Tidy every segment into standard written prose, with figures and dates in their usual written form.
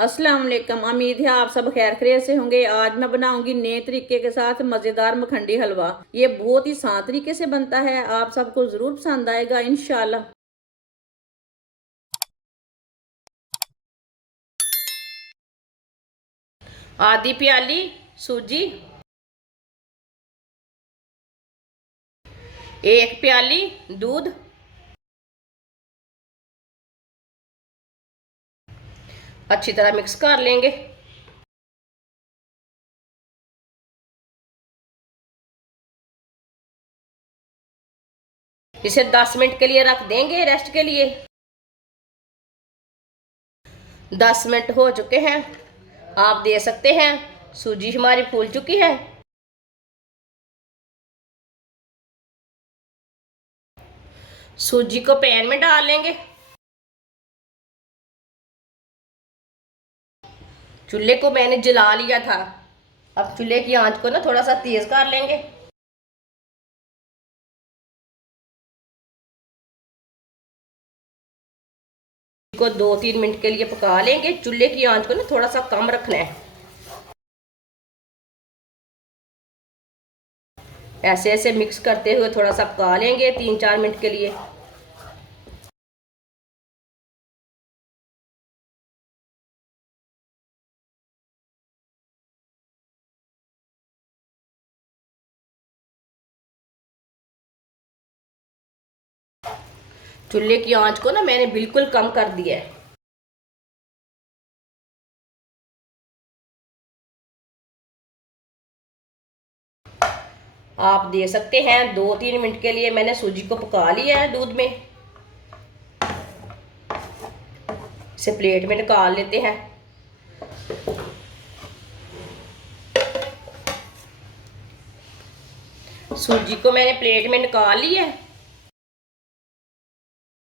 अस्सलाम वालेकुम। उम्मीद है आप सब खैर खैरियत से होंगे। आज मैं बनाऊंगी नए तरीके के साथ मज़ेदार मखंडी हलवा। ये बहुत ही आसान तरीके से बनता है, आप सबको ज़रूर पसंद आएगा इंशाल्लाह। आधी प्याली सूजी, 1 प्याली दूध, अच्छी तरह मिक्स कर लेंगे। इसे 10 मिनट के लिए रख देंगे रेस्ट के लिए। 10 मिनट हो चुके हैं, आप दे सकते हैं सूजी हमारी फूल चुकी है। सूजी को पैन में डाल लेंगे। चूल्हे को मैंने जला लिया था। अब चूल्हे की आंच को ना थोड़ा सा तेज कर लेंगे। को 2-3 मिनट के लिए पका लेंगे। चूल्हे की आंच को ना थोड़ा सा कम रखना है। ऐसे ऐसे मिक्स करते हुए थोड़ा सा पका लेंगे 3-4 मिनट के लिए। चूल्हे की आंच को ना मैंने बिल्कुल कम कर दिया है। आप दे सकते हैं 2-3 मिनट के लिए मैंने सूजी को पका लिया है दूध में। इसे प्लेट में निकाल लेते हैं। सूजी को मैंने प्लेट में निकाल लिया है।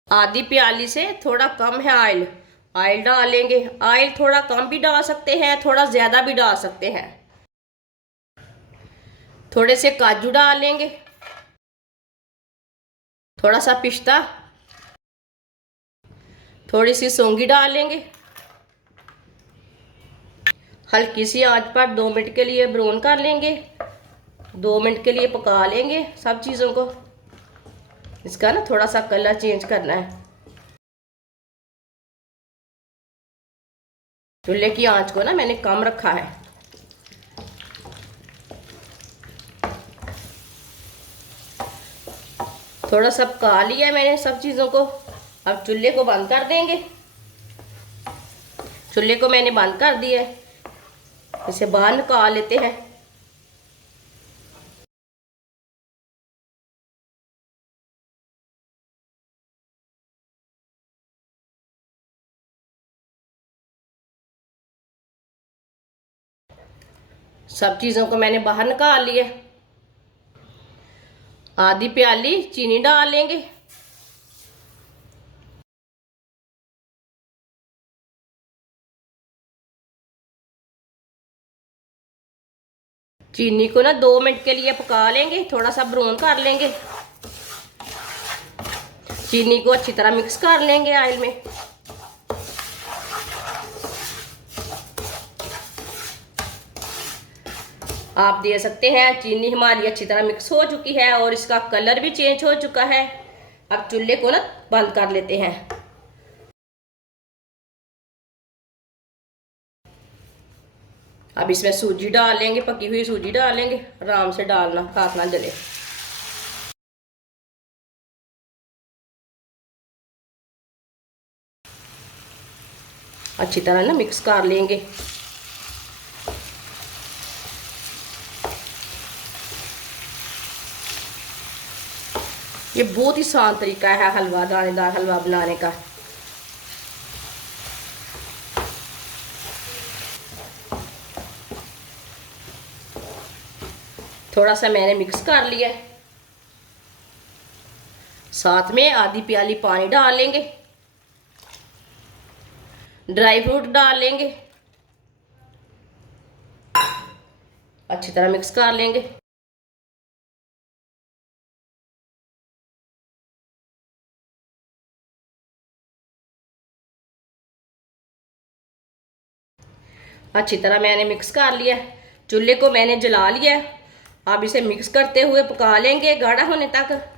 आधी प्याली से थोड़ा कम है ऑयल। ऑयल डालेंगे। ऑयल थोड़ा कम भी डाल सकते हैं, थोड़ा ज़्यादा भी डाल सकते हैं। थोड़े से काजू डाल लेंगे, थोड़ा सा पिस्ता, थोड़ी सी सौंगी डाल लेंगे। हल्की सी आंच पर 2 मिनट के लिए ब्राउन कर लेंगे। 2 मिनट के लिए पका लेंगे सब चीज़ों को। इसका ना थोड़ा सा कलर चेंज करना है। चूल्हे की आंच को ना मैंने कम रखा है। थोड़ा सा पका लिया मैंने सब चीज़ों को। अब चूल्हे को बंद कर देंगे। चूल्हे को मैंने बंद कर दिया है। इसे बाहर निकाल लेते हैं। सब चीज़ों को मैंने बाहर निकाल लिया। आधी प्याली चीनी डाल लेंगे। चीनी को ना 2 मिनट के लिए पका लेंगे, थोड़ा सा ब्राउन कर लेंगे। चीनी को अच्छी तरह मिक्स कर लेंगे ऑयल में। आप दे सकते हैं चीनी हमारी अच्छी तरह मिक्स हो चुकी है और इसका कलर भी चेंज हो चुका है। अब चूल्हे को ना बंद कर लेते हैं। अब इसमें सूजी डाल लेंगे, पकी हुई सूजी डाल लेंगे। आराम से डालना, हाथ ना जले। अच्छी तरह ना मिक्स कर लेंगे। ये बहुत ही आसान तरीका है हलवा, दानेदार हलवा बनाने का। थोड़ा सा मैंने मिक्स कर लिया। साथ में आधी प्याली पानी डाल लेंगे। ड्राई फ्रूट डाल लेंगे। अच्छी तरह मिक्स कर लेंगे। अच्छी तरह मैंने मिक्स कर लिया। चूल्हे को मैंने जला लिया। अब इसे मिक्स करते हुए पका लेंगे गाढ़ा होने तक।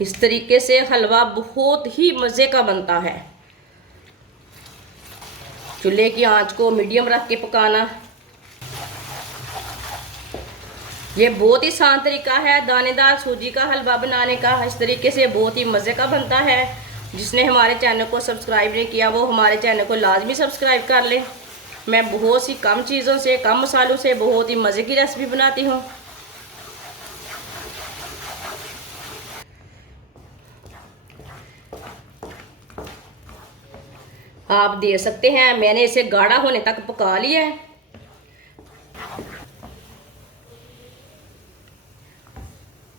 इस तरीके से हलवा बहुत ही मज़े का बनता है। चूल्हे की आंच को मीडियम रख के पकाना। ये बहुत ही आसान तरीका है दानेदार सूजी का हलवा बनाने का। इस तरीके से बहुत ही मज़े का बनता है। जिसने हमारे चैनल को सब्सक्राइब नहीं किया वो हमारे चैनल को लाजमी सब्सक्राइब कर ले। मैं बहुत सी कम चीज़ों से, कम मसालों से बहुत ही मज़े की रेसिपी बनाती हूँ। आप देख सकते हैं मैंने इसे गाढ़ा होने तक पका लिया है।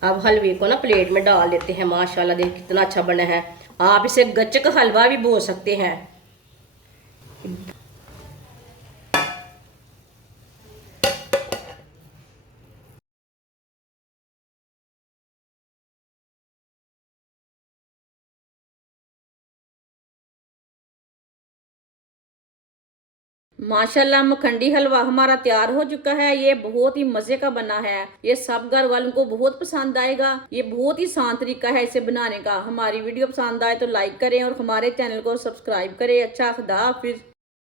अब हलवे को ना प्लेट में डाल देते हैं। माशाल्लाह देख कितना अच्छा बना है। आप इसे गच्चक हलवा भी बोल सकते हैं। माशाल्लाह मखंडी हलवा हमारा तैयार हो चुका है। ये बहुत ही मजे का बना है। ये सब घर वालों को बहुत पसंद आएगा। ये बहुत ही आसान तरीका है इसे बनाने का। हमारी वीडियो पसंद आए तो लाइक करें और हमारे चैनल को सब्सक्राइब करें। अच्छा, खुदा हाफिज।